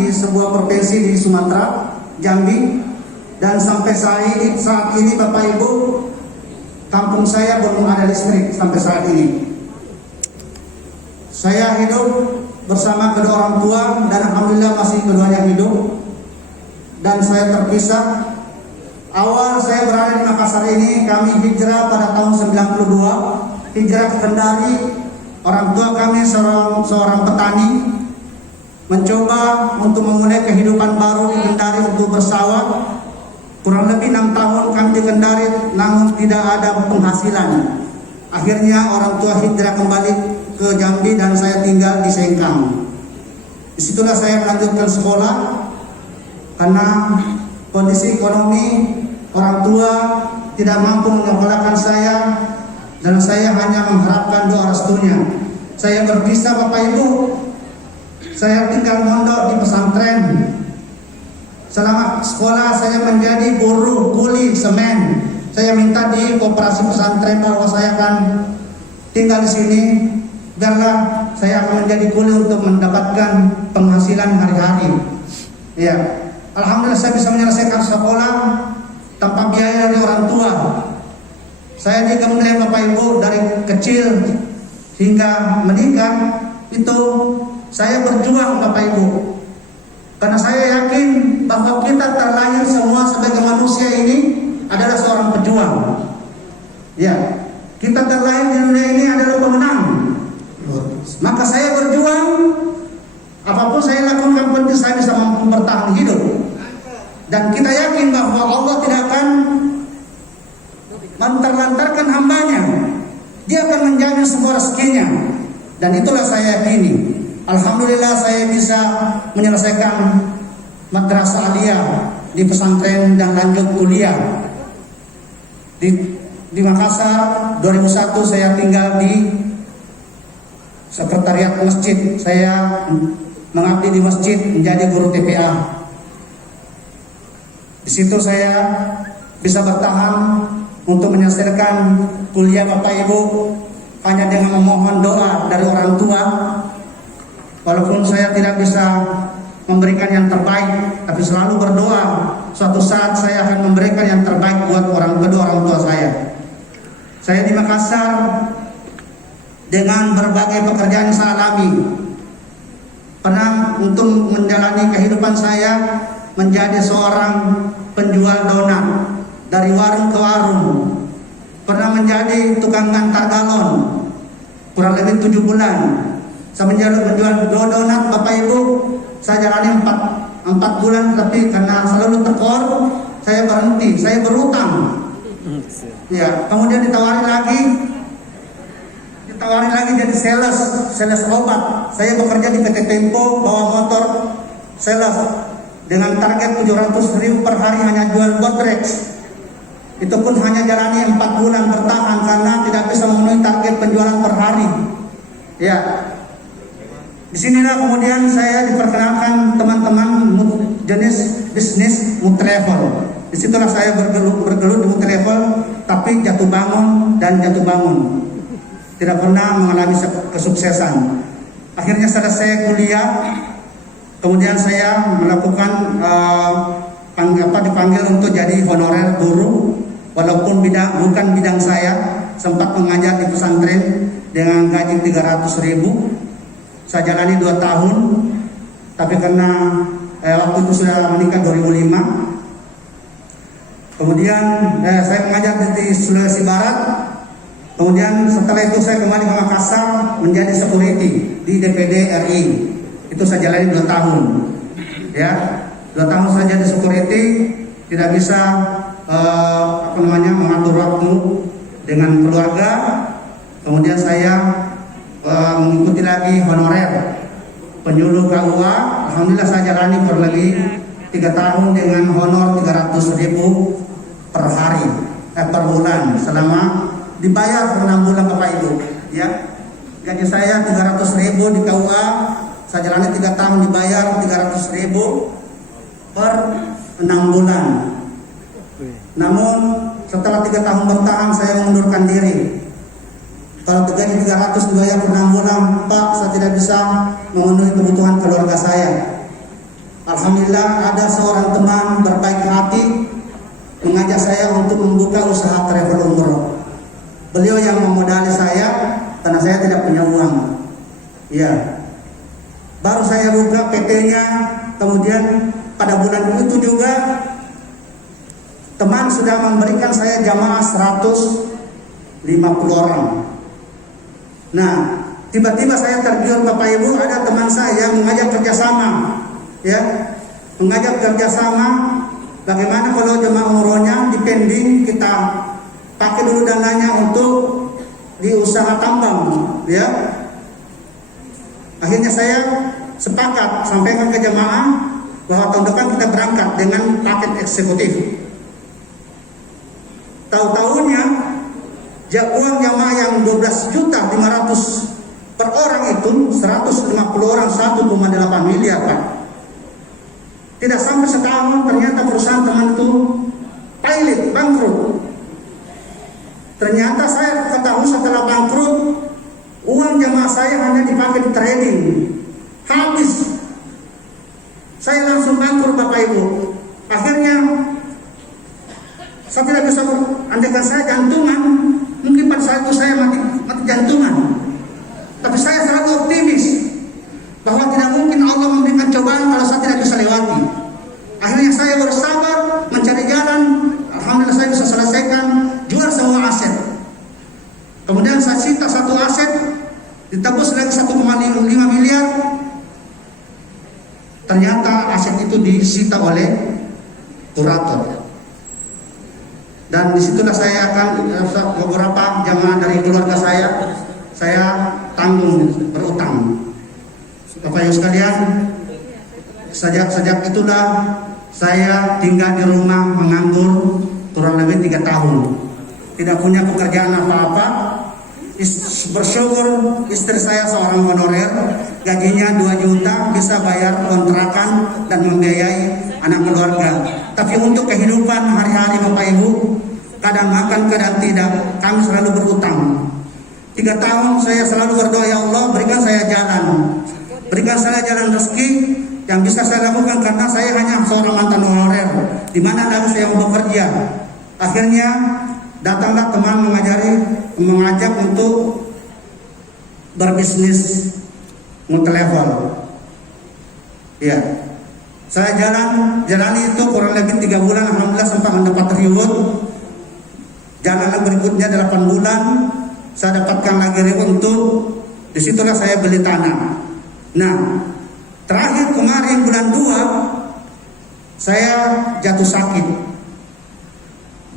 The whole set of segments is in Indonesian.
di sebuah provinsi di Sumatera, Jambi, dan sampai saat ini Bapak Ibu, kampung saya belum ada listrik sampai saat ini. Saya hidup bersama kedua orang tua dan alhamdulillah masih keduanya hidup, dan saya terpisah. Awal saya berada di Makassar ini, kami hijrah pada tahun 92, hijrah ke Kendari. Orang tua kami seorang petani, mencoba untuk memulai kehidupan baru di Kendari untuk bersawah. Kurang lebih 6 tahun kami di Kendari, namun tidak ada penghasilan. Akhirnya orang tua hijrah kembali ke Jambi dan saya tinggal di Sengkang. Disitulah saya melanjutkan sekolah karena kondisi ekonomi orang tua tidak mampu menyekolahkan saya, dan saya hanya mengharapkan doa restunya. Saya berpisah Bapak Ibu. Saya tinggal mondok di pesantren. Selama sekolah saya menjadi buruh kuli semen. Saya minta di koperasi pesantren bahwa saya akan tinggal di sini, biarlah saya akan menjadi kuli untuk mendapatkan penghasilan hari-hari. Ya, alhamdulillah saya bisa menyelesaikan sekolah tanpa biaya dari orang tua. Saya digembleng Bapak Ibu dari kecil hingga menikah, itu saya berjuang Bapak Ibu. Karena saya yakin bahwa kita terlahir semua sebagai manusia ini adalah seorang pejuang. Ya, kita terlahir di dunia ini adalah pemenang. Maka saya berjuang, apapun saya lakukan penting saya bisa bertahan hidup. Dan kita yakin bahwa Allah tidak akan menterlantarkan hambanya. Dia akan menjamin semua rezekinya. Dan itulah saya yakini. Alhamdulillah saya bisa menyelesaikan madrasah aliyah di pesantren dan lanjut kuliah. Di Makassar 2001 saya tinggal di sekretariat masjid. Saya mengabdi di masjid menjadi guru TPA. Di situ saya bisa bertahan untuk menyelesaikan kuliah Bapak Ibu hanya dengan memohon doa dari orang tua. Walaupun saya tidak bisa memberikan yang terbaik, tapi selalu berdoa suatu saat saya akan memberikan yang terbaik buat kedua orang tua saya. Saya di Makassar dengan berbagai pekerjaan yang saya alami, pernah untuk menjalani kehidupan saya menjadi seorang penjual donat dari warung ke warung, pernah menjadi tukang ngantar galon kurang lebih 7 bulan. Saya menjual donat Bapak Ibu, saya jalani 4 bulan, tapi karena selalu tekor saya berhenti, saya berutang. Ya, kemudian ditawari lagi jadi sales obat. Saya bekerja di PT Tempo, bawa motor sales dengan target 700.000 per hari, hanya jual Bodrex. Itu pun hanya jalani 4 bulan bertahan karena tidak bisa memenuhi target penjualan per hari. Ya, disinilah kemudian saya diperkenalkan teman-teman jenis bisnis Mutravel. Disitulah saya bergelut di Mutravel, tapi jatuh bangun dan jatuh bangun, tidak pernah mengalami kesuksesan. Akhirnya selesai kuliah, kemudian saya melakukan dipanggil untuk jadi honorer guru, walaupun bukan bidang saya. Sempat mengajar di pesantren dengan gaji 300.000. Saya jalani 2 tahun, tapi karena waktu itu sudah menikah 2005. Kemudian saya mengajar di Sulawesi Barat. Kemudian setelah itu saya kembali ke Makassar menjadi security di DPD RI. Itu saya jalani 2 tahun. Ya, 2 tahun saya jadi security, tidak bisa mengatur waktu dengan keluarga. Kemudian saya mengikuti lagi honorer penyuluh KUA. Alhamdulillah saya jalani per lebih 3 tahun dengan honor 300.000 per hari, per bulan, selama dibayar per 6 bulan Bapak Ibu. Ya, gaji saya 300.000 di KUA, saya jalani 3 tahun dibayar 300.000 per 6 bulan. Namun setelah 3 tahun bertahan saya mengundurkan diri. Kalau gaji 300 dibayar per 6 bulan, Pak, saya tidak bisa memenuhi kebutuhan keluarga saya. Alhamdulillah ada seorang teman berbaik hati mengajak saya untuk membuka usaha travel umroh. Beliau yang memodali saya karena saya tidak punya uang. Ya, baru saya buka PT-nya, kemudian pada bulan itu juga teman sudah memberikan saya jamaah 150 orang. Nah, tiba-tiba saya tergiur Bapak Ibu, ada teman saya mengajak kerjasama, ya, mengajak kerjasama. Bagaimana kalau jemaah umrohnya dipending, kita pakai dulu dananya untuk di usaha tambang, ya. Akhirnya saya sepakat sampaikan ke jemaah bahwa tahun depan kita berangkat dengan paket eksekutif. Tahu-tahunya uang jamaah yang 12.500.000 per orang itu 150 orang 1,8 miliar Pak. Tidak sampai setahun ternyata perusahaan teman itu pilot, bangkrut. Ternyata saya ketahui setelah bangkrut, uang jamaah saya hanya dipakai di trading, habis. Saya langsung bangkrut Bapak Ibu. Akhirnya saya tidak bisa, andaikan saya jantungan, mungkin pada saat itu saya mati jantungan. Tapi saya selalu optimis bahwa tidak mungkin Allah memberikan cobaan kalau saya tidak bisa lewati. Akhirnya saya bersabar mencari jalan. Alhamdulillah saya bisa selesaikan, jual semua aset. Kemudian saya sita satu aset, ditebus lagi 1,5 miliar. Ternyata aset itu disita oleh kurator. Dan disitulah saya akan beberapa jamaah dari keluarga saya tanggung berutang. Bapak Ibu sekalian, sejak itulah saya tinggal di rumah menganggur kurang lebih 3 tahun, tidak punya pekerjaan apa-apa. Bersyukur istri saya seorang honorer, gajinya 2 juta, bisa bayar kontrakan dan membiayai anak keluarga. Tapi untuk kehidupan hari-hari Bapak Ibu, kadang makan kadang tidak, kami selalu berutang. 3 tahun saya selalu berdoa, ya Allah berikan saya jalan, berikan saya jalan rezeki yang bisa saya lakukan, karena saya hanya seorang mantan honorer, di mana harus saya bekerja. Akhirnya datanglah teman mengajak untuk berbisnis multilevel. Ya, saya jalani itu kurang lebih 3 bulan, alhamdulillah sempat mendapat reward. Jalan berikutnya 8 bulan, saya dapatkan lagi reward untuk, disitulah saya beli tanah. Nah, terakhir kemarin bulan 2 saya jatuh sakit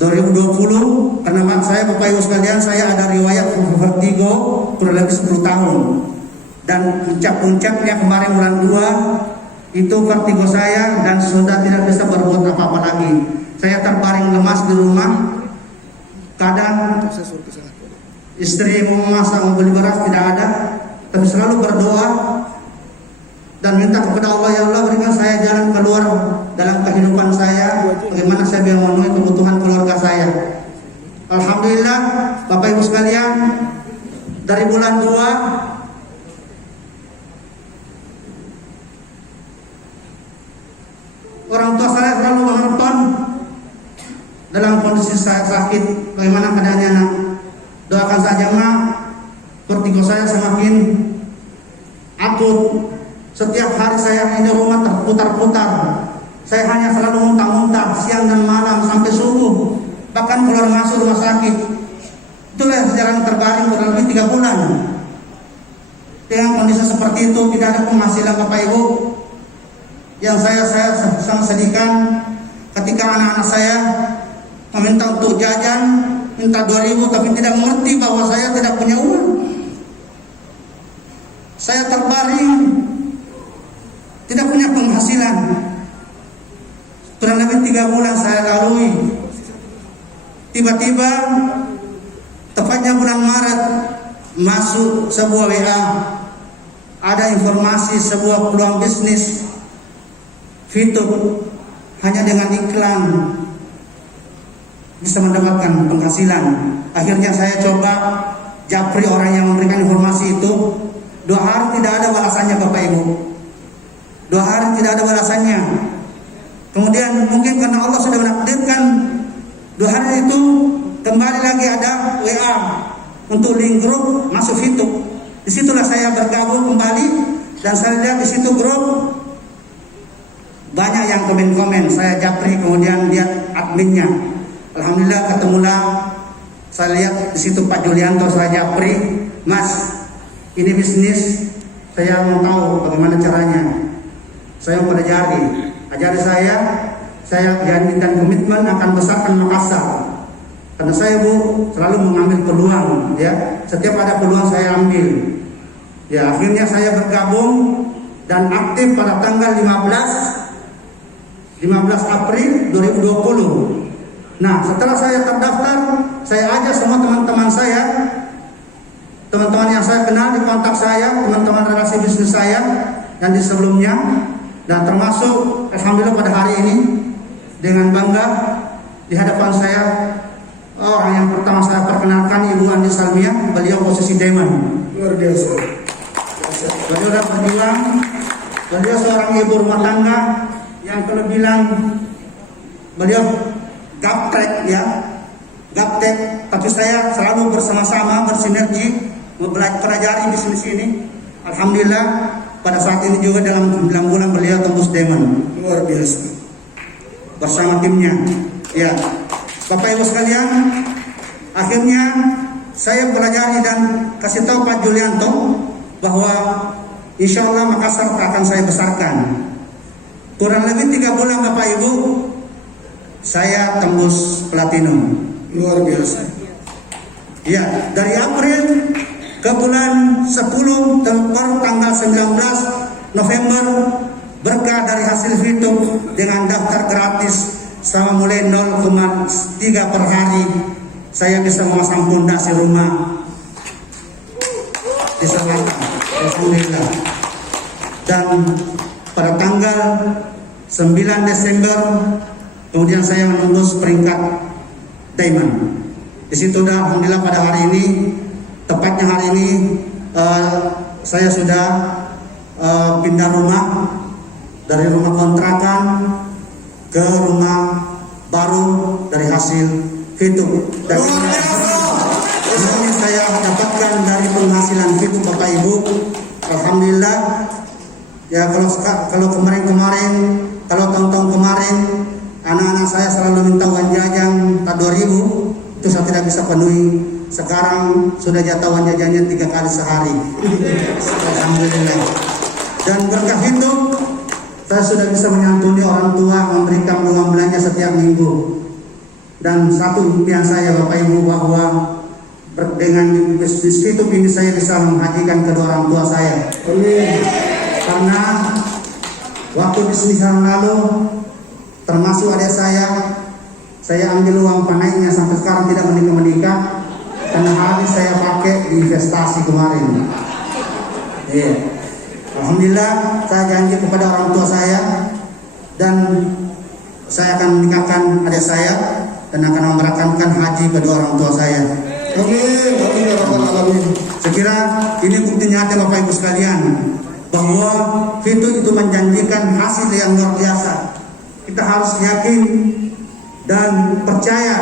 2020, karena saya Bapak Ibu sekalian, saya ada riwayat vertigo kurang lebih 10 tahun. Dan puncak-puncaknya kemarin bulan 2 itu vertigo saya, dan sudah tidak bisa berbuat apa-apa lagi. Saya terbaring lemas di rumah. Kadang istri mau memasak, mau beli beras tidak ada, tapi selalu berdoa dan minta kepada Allah, ya Allah berikan saya jalan keluar dalam kehidupan saya, bagaimana saya bisa memenuhi kebutuhan keluarga saya. Alhamdulillah Bapak Ibu sekalian, dari bulan 2 orang tua saya selalu menelpon dalam kondisi saya sakit, bagaimana keadaannya nak, doakan saja mak, vertigo saya semakin akut. Setiap hari saya di rumah terputar-putar. Saya hanya selalu muntah-muntah siang dan malam sampai subuh, bahkan keluar masuk rumah sakit. Itulah jalan terbaring kurang lebih 3 bulan. Dengan kondisi seperti itu, tidak ada penghasilan Bapak Ibu. Yang saya sangat sedihkan ketika anak-anak saya meminta untuk jajan, minta 2.000, tapi tidak mengerti bahwa saya tidak punya uang. Saya terbaring, tidak punya penghasilan. Kurang lebih 3 bulan saya lalui. Tiba-tiba tepatnya bulan Maret masuk sebuah WA, ada informasi sebuah peluang bisnis Fitur, hanya dengan iklan bisa mendapatkan penghasilan. Akhirnya saya coba japri orang yang memberikan informasi itu. 2 hari tidak ada balasannya Bapak Ibu. 2 hari tidak ada balasannya. Kemudian mungkin karena Allah sudah menakdirkan 2 hari itu kembali lagi ada WA untuk link grup masuk situ. Disitulah saya bergabung kembali dan saya lihat di situ grup banyak yang komen-komen. Saya japri, kemudian lihat adminnya. Alhamdulillah ketemulah. Saya lihat di situ Pak Julianto, saya japri, Mas, ini bisnis, saya mau tahu bagaimana caranya. Saya mau pelajari, ajari saya janji dan komitmen akan besarkan Makassar. Karena saya selalu mengambil peluang, ya. Setiap ada peluang saya ambil. Ya, akhirnya saya bergabung dan aktif pada tanggal 15 April 2020. Nah, setelah saya terdaftar, saya ajak semua teman-teman saya, teman-teman yang saya kenal di kontak saya, teman-teman relasi bisnis saya yang di sebelumnya, dan termasuk alhamdulillah pada hari ini dengan bangga di hadapan saya orang yang pertama saya perkenalkan, Ibu Andi Salmiah. Beliau posisi Deman. Luar biasa. Beliau sudah berjuang. Beliau seorang ibu rumah tangga yang kalau bilang beliau gaptek, ya, gaptek. Tapi saya selalu bersama-sama bersinergi mempelajari bisnis ini. Alhamdulillah pada saat ini juga dalam 9 bulan beliau tembus Deman. Luar biasa. Bersama timnya, ya. Bapak Ibu sekalian, akhirnya saya pelajari dan kasih tahu Pak Julianto bahwa insya Allah Makassar akan saya besarkan. Kurang lebih 3 bulan Bapak Ibu, saya tembus platinum. Luar biasa. Ya, dari April ke bulan 10 tanggal 19 November, berkah dari hasil Fitum dengan daftar gratis sama mulai 0,3 per hari, saya bisa memasang pondasi rumah di Selatan. Alhamdulillah. Dan pada tanggal 9 Desember kemudian saya menembus peringkat Diamond. Di situ dah alhamdulillah pada hari ini, tepatnya hari ini saya sudah pindah rumah dari rumah kontrakan ke rumah baru dari hasil Fitum. Dan ini saya dapatkan dari penghasilan Fitum Bapak Ibu. Alhamdulillah. Ya, kalau kemarin-kemarin, kalau tahun-tahun kemarin anak-anak saya selalu minta uang jajan 2.000, itu saya tidak bisa penuhi. Sekarang sudah jatah uang jajannya 3 kali sehari. Alhamdulillah. Dan berkah itu saya sudah bisa menyantuni orang tua, memberikan uang belanja setiap minggu. Dan satu impian saya Bapak Ibu, bahwa dengan bisnis itu ini saya bisa menghajikan kedua orang tua saya. Karena waktu bisnis yang lalu, termasuk adik saya ambil uang panainya sampai sekarang tidak menikah, karena habis saya pakai di investasi kemarin. Alhamdulillah, saya janji kepada orang tua saya dan saya akan menikahkan adik saya dan akan memberangkatkan haji kedua orang tua saya. Amin. Amin ya rabbal alamin. Saya kira ini bukti nyata Bapak Ibu sekalian bahwa Fitum itu menjanjikan hasil yang luar biasa. Kita harus yakin dan percaya